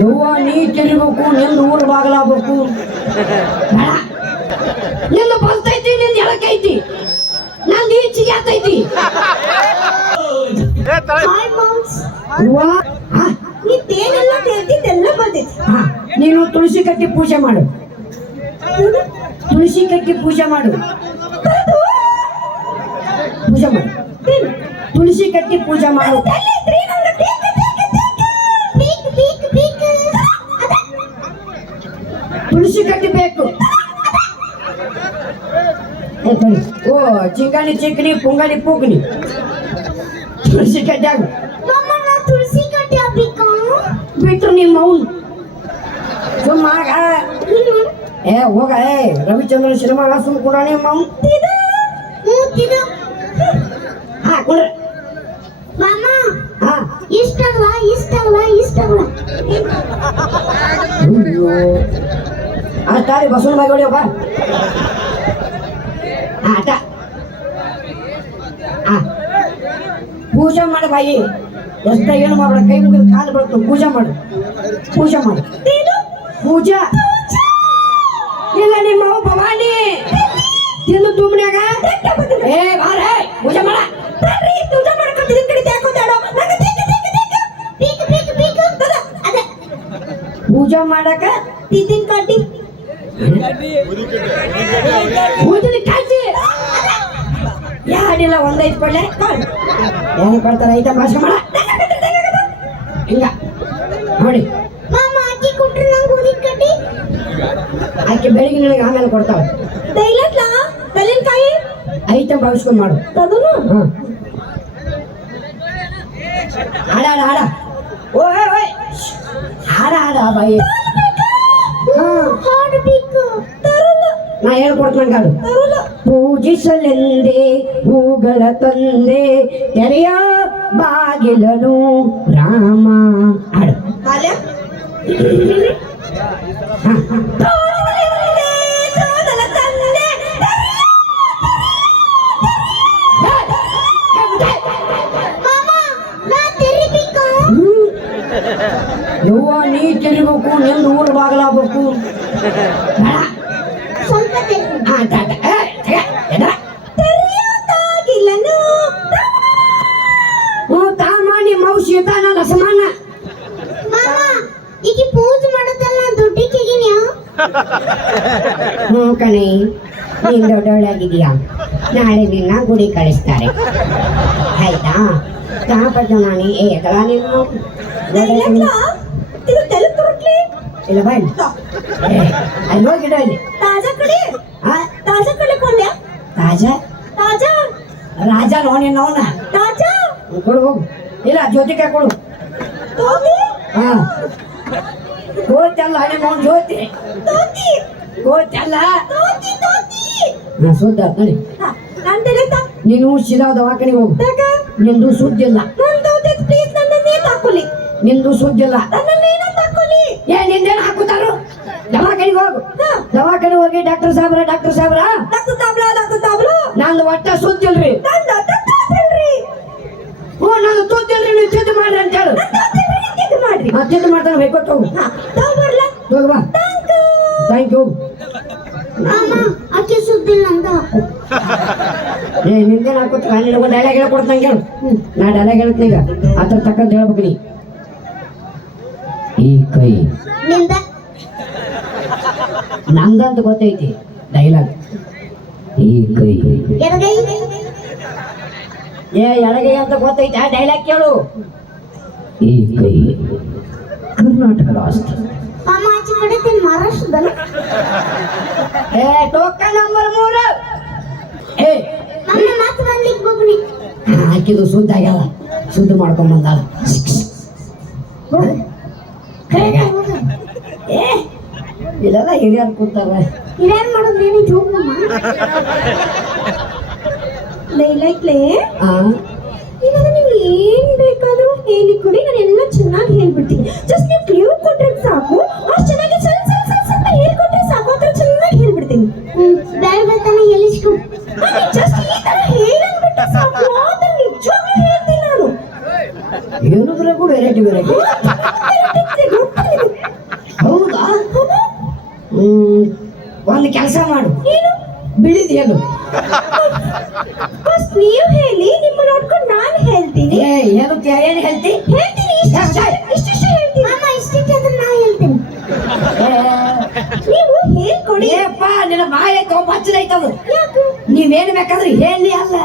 ಯವ್ವ ನೀ ತಿರ್ಬೇಕು, ನಿಂದು ಊರು ಬಾಗಲಾಗಬೇಕು. ನಿಂದ ಬಲ್ತೈತಿ, ನಿಂದ ಎಳಕೈತಿ, ನಂದು ಈಚಿಗೆ ಆತೈತಿ. ನೀನೇನೆಲ್ಲ ಕೇಳ್ತಿದ್ದೆಲ್ಲ ಬಂದೈತಿ. ನೀನು ತುಳಸಿ ಕಟ್ಟಿ ಪೂಜೆ ಮಾಡು. ತುಳಸಿ ಕಟ್ಟಿ ಪೂಜೆ ಮಾಡು. ಪೂಜೆ ಮಾಡು. ತುಳಸಿ ಕಟ್ಟಿ ಪೂಜೆ ಮಾಡು. ತುಳಸಿ ಕಟ್ಟಿ ಬೇಕು. ಓ ಚಿಂಗಾಣಿ ಚಿಕ್ಕನಿ ಪುಂಗಾಣಿ ಪೂಕನಿ ತುಳಸಿ ಕಟ್ಟಿ ಆಗ ತುಳಸಿ ಕಟ್ಟಿ ಆಗ್ಬೇಕಾ? ಬಿಟ್ರು ನಿಮ್ಮ ಅವನು ಸುಮ್ಮಾಗ ಏ ಹೋಗ. ರವಿಚಂದ್ರ ಸಿನಿಮಾ ಸುಮ್ ಕೂಡ ನಿಮ್ಮ ಅವನು. ಹಾ ಕೊಡ್ರಿ. ಮಾಮ ಹಾ ಇಷ್ಟಲ್ಲ ಇಷ್ಟಲ್ಲ ಇಷ್ಟಲ್ಲ. ಅಯ್ಯೋ ಅಷ್ಟಾರಿ ಬಸವನ ಬಾಯಿ ಹೊಡಿಯಪ್ಪ. ಆಟ ಪೂಜೆ ಮಾಡು ಬಾಯಿ. ಎಷ್ಟ ಏನು ಮಾಡ್ಬೇಡ, ಕೈ ಮುಗಿದು ಕಾಲು ಬೀಳ್ತು. ಪೂಜೆ ಮಾಡು, ಪೂಜೆ ಮಾಡು. ಪೂಜಾ ಇಲ್ಲ ನಿಮ್ಮ ಅವ ಭವಾನಿ ತಿಂದು ತುಂಬನ್ಯಾಗ ಏ ಬಾರ ಪೂಜೆ ಮಾಡ. ಪೂಜಾ ಮಾಡಕ ತಿದ್ದಿನ ಕಡ್ಡಿ ಪೂಜೆ ಕಾಯ್ತಿ ಯಾಡಿಲ್ಲ. ಒಂದೈದು ಕೊಡ್ಲೆ ಏನು ಕೊಡ್ತಾರ? ಐತ ಭಾಷೆ ಮಾಡ ಹಿಂಗ ನೋಡಿ. ಮಾಮ ಅಕ್ಕಿ ಕೊಟ್ರೆ ನಂಗೆ ಊದಿನ ಕಡ್ಡಿ. ಆಕೆ ಬೆಳಿಗ್ಗೆ ನನಗೆ ಆಮೇಲೆ ಕೊಡ್ತಾವ. ದೈಲತ್ಲ ಬೆಲ್ಲಿನಕಾಯಿ ಐತ ಭಾವಿಸ್ಕೊಂಡು ಮಾಡು. ತದನು ಹಾಡ ಹಾಡ ಹಾಡ. ಓಯ್ ಓಯ್ ಹಾಡ ಹಾಡ ಬಾಯಿ. ಹಾಡಬೇಕು. ತರಲ್ಲ ನಾ ಹೇಳ್ಕೊಡ್ತೀನಿ ಕಾಡು. ತರಲ್ಲ. ಪೂಜಿಸಲೆಂದೇ ಹೂಗಳ ತಂದೆ ತೆರೆಯ ಬಾಗಿಲನು ರಾಮ. ಹಾಡು ಹಾಲೆ ಯವ್ವ ನೀ ತಿರ್ಬೇಕು, ನಿಂದು ಊರು ಬಾಗಲಾಗಬೇಕು. ಸ್ವಲ್ಪ ತಾಮ ನಿಮ್ಮ ಅವು ಶೀತಾನ ಲಸಮಾನ. ಮಾಮ ಈಗ ಪೂಜೆ ಮಾಡೋದಲ್ಲ ದುಡ್ಡಿಗೆ ಕಣಿ ನೀನ್ ದೊಡ್ಡವಳಾಗಿದೀಯಾ. ನಾಳೆ ನಿನ್ನ ಗುಡಿ ಕಳಿಸ್ತಾರೆ ಆಯ್ತಾ? ಕಾಪಟ್ಟು ನಾನಿ ಏಕಲ ನೀನು ಇದು ತೆಲುಗು ತುರುಕ್ಲಿ ಇಲ್ಲ ಬಾಯ್ ಅಲ್ಲಿ ಹೋಗಿಡ ಇಲ್ಲಿ. ತಾಜಾ ಕಡೆ ತಾಜಾ ಕಡೆ ಕೊಂಡ್ಯಾ? ತಾಜಾ ತಾಜಾ ರಾಜ ನೋಡಿ ನೋನ ತಾಜಾ ಕೊಡು ಹೋಗು. ಇಲ್ಲ ಜ್ಯೋತಿಕ ಕೊಡು. ತೋತಿ ಹಾ ಗೋಚಲ್ಲ ಹಣೆ ನೋಡ್ ಜ್ಯೋತಿ ತೋತಿ ಗೋಚಲ್ಲ. ತೋತಿ ತೋತಿ ನಾ ಸುದ್ದ ನೋಡಿ. ನಾನು ತೆಲುಗು ನೀನು ಶಿಲಾವ್ ದವಾಖಾನೆಗೆ ಹೋಗು. ನಿಂದು ಸುದ್ದಿಲ್ಲ. ನಾನು ತೋತಿ ಪ್ಲೀಸ್ ನನ್ನನ್ನೇ ತಾಕೊಳ್ಳಿ. ನಿಂದು ಸುದ್ದಿಲ್ಲ. ನನ್ನನ್ನೇನ ತಾಕೊಳ್ಳಿ. ಏ ನಿಂದೇನು ಹಾಕುತ್ತಾರು? ದವಾಖಾನೆಗೆ ಹೋಗು. ದವಾಖಾನೆ ಹೋಗಿ ಡಾಕ್ಟರ್ ಸಾಹೇಬ್ರ ಡಾಕ್ಟರ್ ತಾಬ್ಲ ನಂದು ಒಟ್ಟ ಸುದ್ದಿಲ್ರಿ. ನನ್ನ ತಾತಲ್ರಿ. ಹ್ಞೂ ನಂದು ಸುದ್ದಿಲ್ರಿ. ನೀವು ತಿದ್ದು ಮಾಡ್ರಿ ಅಂತ ಹೇಳು. ಇದು ಮಾಡ್ರಿ. ತಿದ್ದು ಮಾಡ್ತಾನೆ ಬೇಕೊಟ್ಟು ಹೋಗು. ತಗೊಳ್ಳ ಹೋಗಿ ಬಾ. Thank you. ಮಾಮ ಅಕ್ಕಿ ಸುದ್ದಿಲ್ಲ ಅಂತ ಹಾಕು. ಏ ನಿಂದೇನು ಹಾಕುತ್ತ? ನಿನಗೊಂದು ಡೈಲಾಗ್ ಹೇಳ್ಕೊಡ್ತಾನೆ ಕೇಳು. ನಾ ಡೈಲಾಗ್ ಹೇಳ್ತೀನಿ ಈಗ. ಅದ್ರ ತಕ್ಕಂತ ಹೇಳ್ಬೇಕು ನೀ. ಈ ಕೈ ನಿಂದ ನಂದಂತ ಗೊತ್ತೈತಿ ಡೈಲಾಗ್. ಈ ಕೈ ಎಡಗೈ ಏ ಎಡಗೈ ಅಂತ ಗೊತ್ತೈತಿ. ಆ ಡೈಲಾಗ್ ಕೇಳು. ಈ ಕೈ ಕರ್ನಾಟಕ ರಾಷ್ಟ್ರ. ಮಾಮ ಆಚೆ ಕಡೆ ಮಹಾರಾಷ್ಟ್ರದಲ್ಲ. ಏ ಟೋಕ ನಂಬರ್ 3. ಏ ನನ್ನ ಮಾತು ಬರ್ಲಿಕ್ಕೆ ಬಗ್ನಿ. ಹಾಕಿದ್ದು ಶುದ್ಧ ಆಗ್ಯಾವ. ಶುದ್ಧ ಮಾಡ್ಕೊಂಡ್ ಬಂದಾಳ. ಏ ಇಲ್ಲೆಲ್ಲ ಹಿರಿಯರು ಕೂತಾರ. ಇದೇನ್ ಮಾಡೋದು ನೀನು ಜೋಕ್ ಮಾಮ. ಲೈಕ್ಲೆ ಈಗ ನೀವು ಏನ್ ಬೇಕಾದ್ರೂ ಹೇಳಿ ಕೊಡಿ, ನಾನು ಎಲ್ಲ ಚೆನ್ನಾಗಿ ಹೇಳ್ಬಿಡ್ತೀನಿ. ಜಸ್ಟ್ ನೀವು ಕ್ಲಿಯರ್ ಕೊಟ್ರೆ ಸಾಕು. ಅಷ್ಟು ಚೆನ್ನಾಗಿ ಸ್ವಲ್ಪ ಹೇಳ್ಕೊಟ್ರೆ ಸಾಕು. ಅದ್ರ ಚೆನ್ನಾಗಿ ಹೇಳ್ಬಿಡ್ತೀನಿ. ಬೇಡ ಬರ್ತಾನೆ ಹೇಳಿಸ್ಕೊ. ಜಸ್ಟ್ ಈ ತರ ಹೇಳಂದ್ಬಿಟ್ರೆ ಸಾಕು. ಅದ್ರ ನಿಜವಾಗ್ಲೂ ಹೇಳ್ತೀನಿ ನಾನು. ಏನಾದ್ರೂ ವೆರೈಟಿ ಗೊತ್ತಿದೆ ಒಂದು ಕೆಲಸ ಮಾಡು, ಏನು? ಬಿಳಿದ್ ಹೇಳು. ಫಸ್ಟ್ ನೀವು ಹೇಳಿ, ನಿಮ್ಮ ನೋಡ್ಕೊಂಡು ನಾನು ಹೇಳ್ತೀನಿ. ಏನಕ್ಕೆ ಏನು ಹೇಳ್ತಿ? ಹೇಳ್ತೀನಿ, ಇಷ್ಟಿಷ್ಟು ಹೇಳ್ತೀನಿ. ಅಮ್ಮ ಇಷ್ಟಿಷ್ಟು ಅದನ್ನ ನಾನು ಹೇಳ್ತೀನಿ. ನೀವು ಹೇಳ್ಕೊಡಿ. ಏಪ್ಪ ನಿನ್ನ ಬಾಯಿ ಹಚ್ಚದೈತದು. ಯಾಕೆ? ನೀವೇನು ಬೇಕಾದ್ರೂ ಹೇಳಿ ಅಲ್ಲ,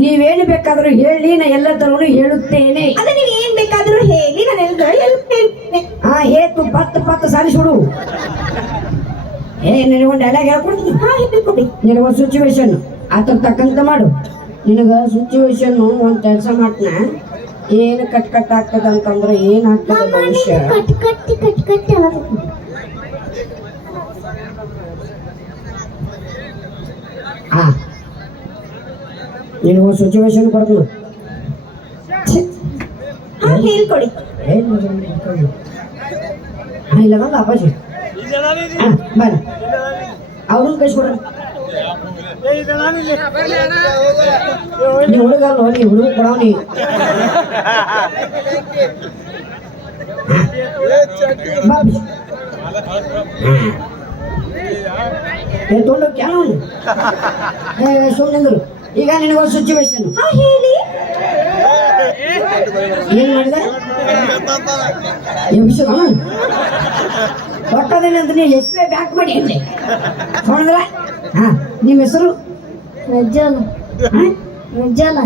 ನೀವೇನು ಬೇಕಾದ್ರೂ ಹೇಳಿ, ನಾ ಎಲ್ಲ ತರನು ಹೇಳುತ್ತೇನೆ. ಅದ ನೀವು ಏನ್ ಬೇಕಾದ್ರೂ ಹೇಳಿ, ನಾನು ಎಲ್ಲ ಹೇಳ್ತೇನೆ. ಹಾ ಹೇತು ಪತ್ತು ಸಾಲಿಸ್ಬಿಡು. ನಿನಗೊಂದು ಡೈಲಾಗ್ ಹೇಳ್ಕೊಡ್ತೀನಿ. ಹಾ ಹೇಳ್ಕೊಡಿ. ನಿನಗೊಂದು ಸಿಚುವೇಶನ್ ಅದ್ರ ತಕ್ಕಂತ ಮಾಡು. ನಿನಗ ಸಿಚುವೇಶನ್ ಒಂದು ಕೆಲಸ ಮಾಡ್ತನ, ಏನು ಕಟ್ ಆಗ್ತದ ಅಂತಂದ್ರೆ ಏನಾಗ್ತದ ಭವಿಷ್ಯ. ಕಟ್ಟಿ ಹಾ ನಿನಗೊಂದು ಸಿಚುವೇಶನ್ ಕೊಡ್ತೀನಿ. ಹಾ ಹೇಳ್ಕೊಡಿ. ಇಲ್ಲ ಬಂದ ಅಪ್ಪಾಜಿ ಬರ ಅವ್ರನ್ನ ಕಳಿಸ್ಕೊಡ್ರ. ನೀ ಹುಡುಗಲ್ಲ, ನೀ ಹುಡುಗ ಕೊಡವನಿ. ತೊಗೊಂಡು ಕ್ಯಾನವನು ಸುಮ್ಮನಿಂದ್ರು. ಈಗ ನಿನಗೊಂದು ಸಿಚುವೇಶನ್. ಹಾ ಹೇಳಿ. ಏನ್ ಮಾಡಿದೆ ಎಬ್ಬಿಸೋದ ಕೊಟ್ಟದೇನಂತ ನೀ ಎಸ್ ಬಿ ಬ್ಯಾಕ್ ಮಾಡಿ ಅಂದೆ ನೋಡಿದ್ರ. ಹಾ ನಿಮ್ಮ ಹೆಸರು? ರಜ್ಜಾಲ. ರಜ್ಜಾಲ.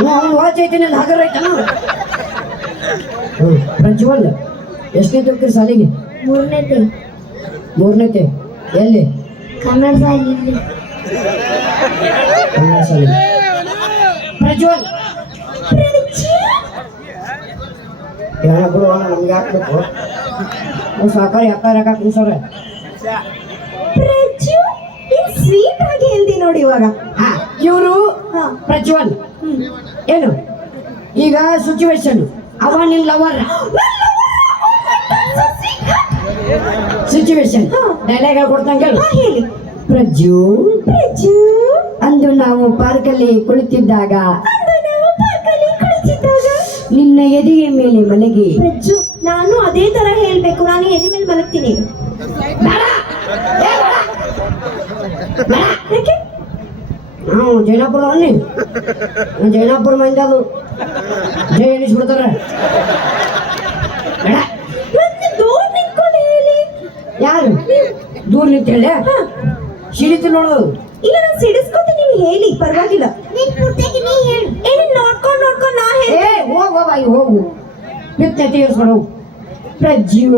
ಅವ್ನು ವಾಚ್ ಐತಿನ ಹಗರ ಐತನ. ಪ್ರಜ್ವಲ್ ಎಷ್ಟನೇ ಹೋಗ್ತೀರಿ ಸಾಲಿಗೆ? ಮೂರನೇತೆ. ಎಲ್ಲಿ? ಕನ್ನಡ ಶಾಲೆ. ಕನ್ನಡ ಶಾಲೆ. ಪ್ರಜ್ವಲ್ ಬಿಡುವ, ನಮ್ಗೆ ಹಾಕ್ಬೇಕು. ಸಾಕಾರ ಯಾಕೆ ಕುಂಸವ್ರೆ. ಸ್ವೀಟ್ ಆಗಿ ಹೇಳ್ದಿ ನೋಡಿ ಇವಾಗ. ಹಾ ಇವರು ಪ್ರಜ್ವಲ್. ಏನು ಈಗ ಸಿಚುವೇಶನ್, ಅವ ನಿನ್ ಲವರ್. ಸಿಚುವೇಶನ್ ಡೈಲಾಗ್ ಹೇಳ್ಕೊಡ್ತಂಗ ಹೇಳಿ. ಪ್ರಜ್ಜು ಅಂದು ನಾವು ಪಾರ್ಕಲ್ಲಿ ಕುಳಿತಿದ್ದಾಗ ನಿನ್ನ ಎದೆಯ ಮೇಲೆ ಮಲಗಿ. ಪ್ರಜ್ಜು ನಾನು ಅದೇ ತರ ಹೇಳ್ಬೇಕು, ನಾನು ಎದೆ ಮೇಲೆ ಮಲಗ್ತೀನಿ. ನಾವು ಜೈನಾಪುರ ಅನ್ನಿ, ಜೈನಾಪುರ ಮಂದಿ ಅದು ಜೈ ಎನಿಸ್ಬಿಡ್ತಾರ. ಯಾರು ದೂರ ನಿಂತ ಹೇಳ ಸಿಡಿತು ನೋಡೋದು. ಇಲ್ಲ ನಾನು ಸಿಡಿಸ್ಕೊತೀನಿ, ನೀವು ಹೇಳಿ ಪರವಾಗಿಲ್ಲ. ನೋಡ್ಕೊಂಡು ನಾ ಹೇಳಿ. ಹೋಗೋ ಬಾಯಿ ಹೋಗು, ಬಿತ್ತೆ ತೀರಿಸ್ಬಿಡು. ಪ್ರಜ್ಜು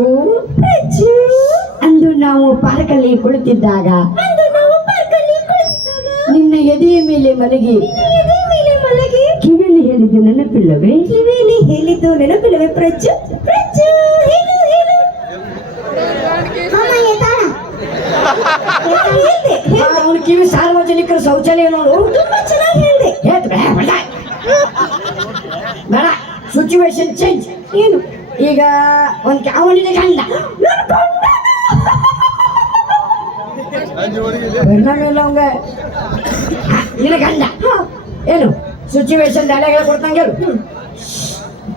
ಅಂದು ನಾವು ಪಾರ್ಕಲ್ಲಿ ಕುಳಿತಿದ್ದಾಗ ನಿನ್ನ ಎದೆಯ ಮೇಲೆ ಮಲಗಿ ಕಿವಿಯಲ್ಲಿ ಹೇಳಿದ್ದು ನೆನಪಿಲ್ಲವೇ? ಪ್ರಜ್ಜು ಅವನು ಕಿವಿ ಸಾರ್ವಜನಿಕರ ಶೌಚಾಲಯ ನೋಡು. ತುಂಬಾ ಚೆನ್ನಾಗಿ ಹೇಳಿದೆ. ಬೇಡ, ಸಿಚುವೇಶನ್ ಚೇಂಜ್. ಏನು ಈಗ ಒಂದು ಕಾವಣಿನ ಗಂಡ ಇಲ್ಲ ಅವಂಗ ನಿನ್ನ ಗಂಡ. ಏನು ಸಿಚುವೇಶನ್ ಡೈಲಾಗ್ ಹೇಳ್ಕೊಡ್ತಂಗ ಹೇಳು.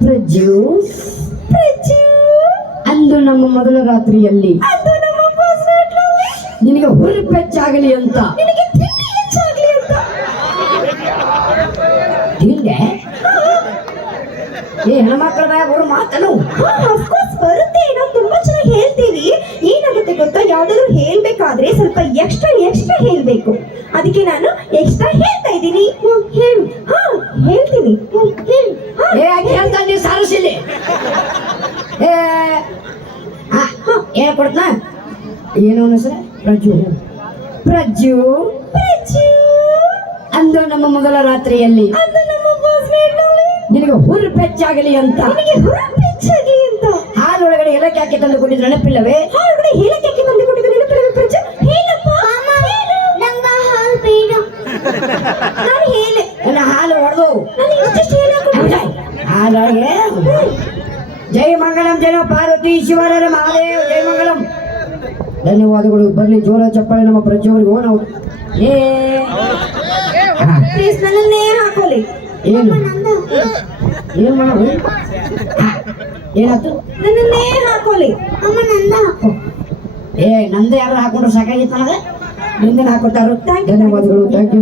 ಪ್ರಜ್ಜು ಅಂದು ನಮ್ಮ ಮೊದಲ ರಾತ್ರಿಯಲ್ಲಿ ನಿನಗೆ ಹುರುಪೆಚ್ಚಾಗಲಿ ಅಂತ ತಿಂದೆ. ಹೆಣ್ಮಕ್ಳ ಬಾಯ ಬರೋ ಮಾತನು ಬರುತ್ತೆ. ನಾವು ತುಂಬಾ ಚೆನ್ನಾಗಿ ಹೇಳ್ತೀವಿ. ಏನಾಗುತ್ತೆ ಗೊತ್ತಾ, ಯಾವ್ದಾದ್ರು ಹೇಳ್ಬೇಕಾದ್ರೆ ಸ್ವಲ್ಪ ಎಕ್ಸ್ಟ್ರಾ ಹೇಳ್ಬೇಕು. ಅದಕ್ಕೆ ನಾನು ಎಕ್ಸ್ಟ್ರಾ ಹೇಳ್ತಾ ಇದ್ದೀನಿ. ಹೇಳು. ಹಾ ಹೇಳ್ತೀನಿ. ಹೇಳ್ತಾ ನೀವು ಸಾರಿಸಿಲಿ. ಹೇಳ್ಕೊಡ್ತಾ ಏನು ಹೆಸರು? ಪ್ರಜ್ಜು ಅಂದು ನಮ್ಮ ಮೊದಲ ರಾತ್ರಿಯಲ್ಲಿ ನಿನಗೆ ಹುರುಪೆಚ್ಚಾಗಲಿ ಅಂತ ಹಾಲೊಳಗಡೆ ಏಲಕ್ಕಿ ಹಾಕಿ ತಂದು ಕೊಟ್ಟಿದ್ದು ನೆನಪಿಲ್ಲವೇ? ಹಾಲೊಳಗಡೆ ಏಲಕ್ಕಿ ಹಾಕಿ ತಂದು ಕೊಟ್ಟಿದ್ದು ನೆನಪಿಲ್ಲವೇ? ಪ್ರಜ್ಜು ಹೇಳಪ್ಪ. ನಂಗ ಹಾಲು ಬೇಡ. ನಾನು ಹೇಳೆ. ನನ್ನ ಹಾಲು ಹೊಡೆದು ಹಾಲೊಳಗೆ ಜೈ ಮಂಗಳಂ ಜನ ಪಾರ್ವತಿ ಶಿವರ ಮಹಾದೇವ ಜೈ ಮಂಗಳಂ. ಧನ್ಯವಾದಗಳು. ಬರ್ಲಿ ಜೋರ ಚಪ್ಪಾಳೆ ನಮ್ಮ ಪ್ರಜ್ವಲ್ಗೆ. ಓ ನಾವು ಪ್ಲೀಸ್ ನನ್ನನ್ನೇ ಹಾಕೋಲಿ. ಏನು ಮಾಡೋದು? ಏನಾಯ್ತು? ನನ್ನನ್ನೇ ಹಾಕೋಲಿ ಅಮ್ಮ ನಂದ ಹಾಕೋ ಏ ನಂದೇ ಯಾರು ಹಾಕೊಂಡ್ರೆ ಸಾಕಾಗಿತ್ತು ನನಗೆ. ನಿಂದನ ಹಾಕೊಟ್ಟಾರು. Thank you. ಧನ್ಯವಾದಗಳು. Thank you.